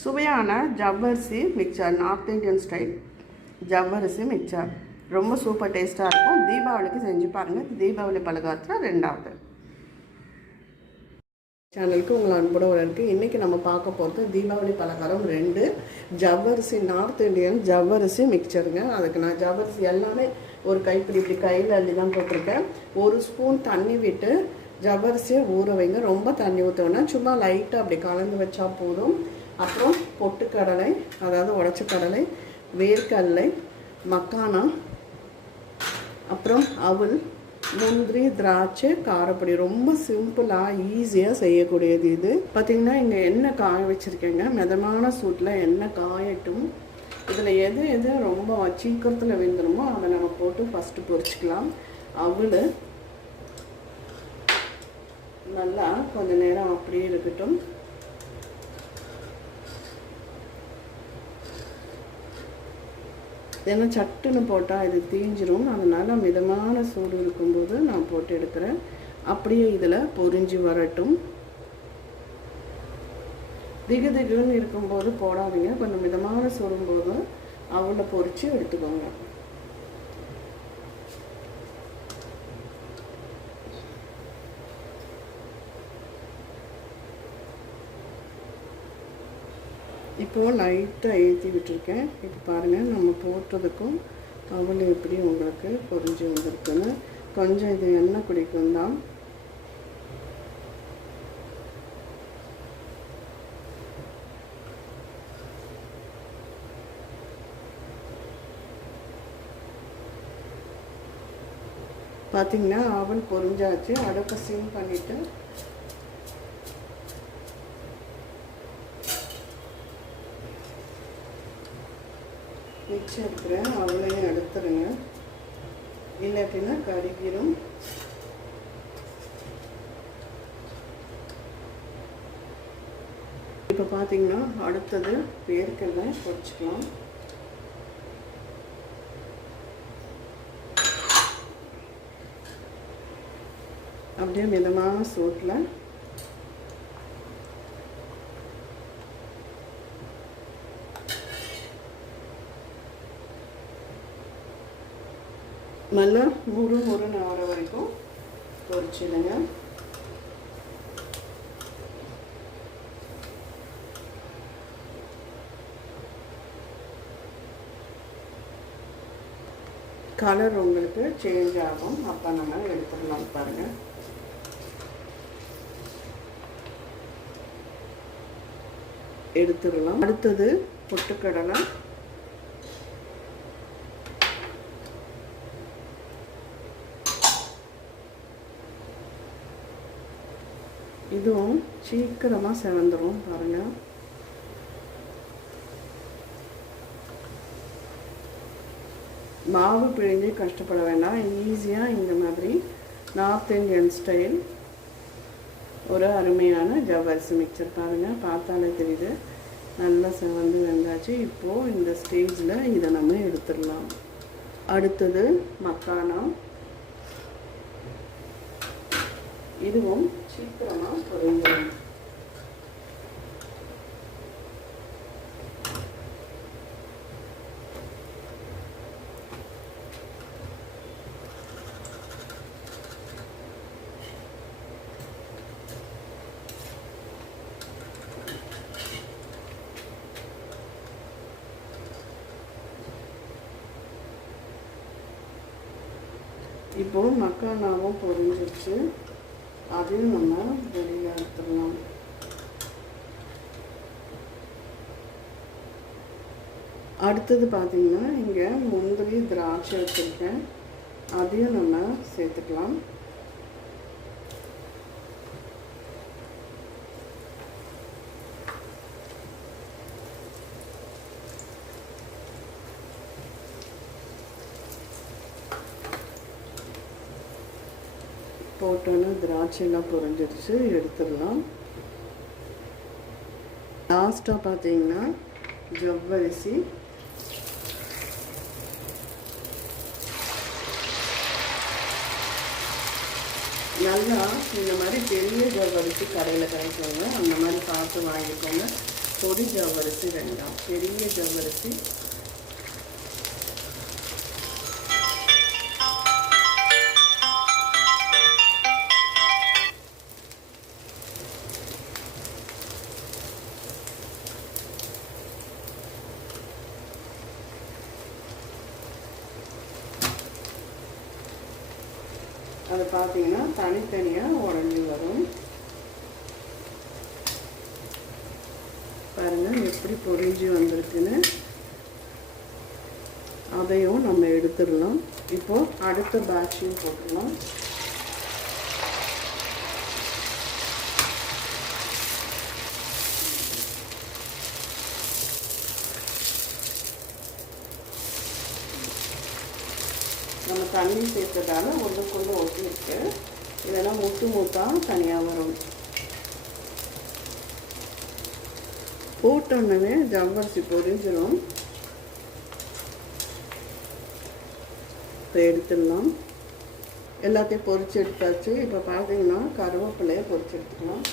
சுவையான ஜவ்வரிசி mixture north Indian style ஜவ்வரிசி மிக்சர் ரொம்ப சூப்பர் டேஸ்ட்டாக இருக்கும். தீபாவளிக்கு செஞ்சு பாருங்கள் தீபாவளி பலகாரத்தில் ரெண்டாவது. சேனலுக்கு உங்களை அன்புடன் இருக்குது இன்றைக்கி நம்ம பார்க்க போகிறது தீபாவளி பலகாரம் ரெண்டு. ஜவ்வரிசி நார்த் இந்தியன் ஜவ்வரிசி மிக்சருங்க அதுக்கு நான் ஜவ்வரிசி எல்லாமே ஒரு கைப்பிடி இப்படி கையில் அள்ளி தான் போட்டிருக்கேன். ஒரு ஸ்பூன் தண்ணி விட்டு ஜவ்வரிசியை ஊற வைங்க. ரொம்ப தண்ணி ஊற்றோன்னா சும்மா லைட்டாக அப்படி கலந்து வச்சா போதும். அப்புறம் பொட்டுக்கடலை அதாவது உடச்ச கடலை வேர்க்கடலை மக்கானா அப்புறம் அவல் முந்திரி திராட்சை காரப்பொடி. ரொம்ப சிம்பிளாக ஈஸியாக செய்யக்கூடியது இது. பார்த்திங்கன்னா இங்கே எண்ணெய் காய வச்சுருக்கேங்க? மிதமான சூட்டில் எண்ணெய் காயட்டும். இதில் எது எது ரொம்ப சீக்கிரத்தில் வெந்துடுமோ அதை நம்ம போட்டு ஃபஸ்ட்டு பொரிச்சிக்கலாம். அவள் நல்லா கொஞ்சம் நேரம் அப்படியே இருக்கட்டும். ஏன்னா சட்டுன்னு போட்டால் இது தீஞ்சிரும். அதனால் மிதமான சூடு இருக்கும்போது நான் போட்டு எடுக்கிறேன். அப்படியே இதில் பொரிஞ்சு வரட்டும். திகு திகுன்னு இருக்கும்போது போடாதீங்க. கொஞ்சம் மிதமான சூடும்போது அவளை பொரித்து எடுத்துக்கோங்க. இப்போது லைட்டாக ஏற்றி விட்டுருக்கேன். இப்போ பாருங்கள் நம்ம போட்டதுக்கும் அவள் எப்படி உங்களுக்கு பொறிஞ்சு வந்திருக்குன்னு. கொஞ்சம் இது எண்ணெய் குடிக்கும் தான். பார்த்தீங்கன்னா அவன் பொறிஞ்சாச்சு. அடுப்பை சிம் பண்ணிவிட்டு மிச்சம் இருக்கிற அவளையும் எடுத்துருங்க இல்லாட்டினா கருகிரும். இப்போ பார்த்தீங்கன்னா அடுத்தது வேர்க்கடலை பொடிச்சிக்கலாம். அப்படியே மிதமான சூட்டில் நல்லா முறு முறுன்னு ஆற வரைக்கும் பொரிச்சிடுங்க. கலர் உங்களுக்கு சேஞ்ச் ஆகும். அப்போ நம்ம எடுத்துடலாம் பாருங்கள் எடுத்துடலாம். அடுத்தது பொட்டுக்கடலை இதுவும் சீக்கிரமாக செவந்துடும் பாருங்கள் மாவு பிழிஞ்சு கஷ்டப்பட வேண்டாம். ஈஸியாக இந்த மாதிரி நார்த் இந்தியன் ஸ்டைல் ஒரு அருமையான ஜவ்வரிசி மிக்சர் பாருங்கள் பார்த்தாலே தெரியுது. நல்லா செவந்து வெந்தாச்சு. இப்போது இந்த ஸ்டேஜில் இதை நம்ம எடுத்துடலாம். அடுத்தது மக்கானா இதுவும் சீக்கிரமாக குறையும் இப்போ மக்கானாவும் பொரிஞ்சிருச்சு. அதையும் நம்ம வெளியே எடுத்துடலாம். அடுத்தது பார்த்திங்கன்னா இங்கே முந்திரி திராட்சை வச்சுருக்கேன். அதையும் நம்ம சேர்த்துக்கலாம். போட்டோன்னு திராட்சைலாம் பொறிஞ்சிருச்சு எடுத்துடலாம். லாஸ்ட்டாக பார்த்தீங்கன்னா ஜவ்வரிசி. நல்லா இந்த மாதிரி பெரிய ஜவ்வரிசி கடையில் கிடைக்குங்க. அந்த மாதிரி பார்த்து வாங்கிக்கோங்க. பொடி ஜவ்வரிசி வேண்டாம். பெரிய ஜவ்வரிசி அது பார்த்தீங்கன்னா தனித்தனியாக உடஞ்சி வரும். பாருங்கள் எப்படி பொரிஞ்சு வந்திருக்குன்னு. அதையும் நம்ம எடுத்துடலாம். இப்போ அடுத்த பேட்சையும் போட்டுடலாம். நம்ம தண்ணி சேர்த்ததால ஒன்று ஒட்டி இருக்கு இதெல்லாம் முட்டு முத்தாக தனியாக வரும். போட்டோன்னே ஜவ்வரிசி பொரிஞ்சிடும் இப்போ எடுத்துடலாம். எல்லாத்தையும் பொரிச்சு எடுத்தாச்சு. இப்போ பார்த்தீங்கன்னா கருவேப்பிலையை பொரிச்சு எடுத்துக்கலாம்.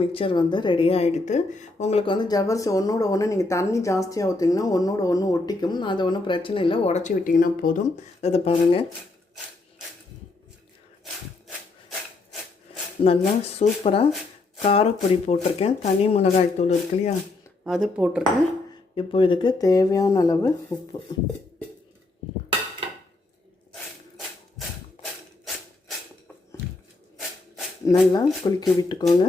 மிக்சர் வந்து ரெடி ஆகிடுது உங்களுக்கு வந்து ஜவ்வரிசி ஒன்றோட ஒன்று நீங்கள் தண்ணி ஜாஸ்தியாக ஊற்றிங்கன்னா ஒன்றோட ஒன்று ஒட்டிக்கும். அது ஒன்றும் பிரச்சனை இல்லை. உடச்சி விட்டிங்கன்னா போதும். அது பாருங்கள் நல்லா சூப்பராக காரப்பொடி போட்டிருக்கேன். தனி மிளகாய் தூள் இருக்கு இல்லையா? அது போட்டிருக்கேன். இப்போ இதுக்கு தேவையான அளவு உப்பு. நல்லா குலுக்கி விட்டுக்கோங்க.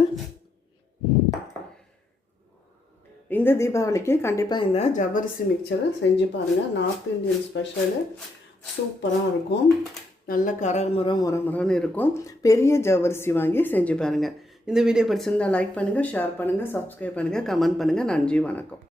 இந்த தீபாவளிக்கு கண்டிப்பாக இந்த ஜவ்வரிசி மிக்சரை செஞ்சு பாருங்கள் நார்த் இந்தியன் ஸ்பெஷலு சூப்பராக இருக்கும். நல்ல கரமுறம் முறமுறன்னு இருக்கும். பெரிய ஜவ்வரிசி வாங்கி செஞ்சு பாருங்கள் இந்த வீடியோ பிடிச்சிருந்தால் லைக் பண்ணுங்கள் ஷேர் பண்ணுங்கள் சப்ஸ்கிரைப் பண்ணுங்கள் கமெண்ட் பண்ணுங்கள் நன்றி வணக்கம்.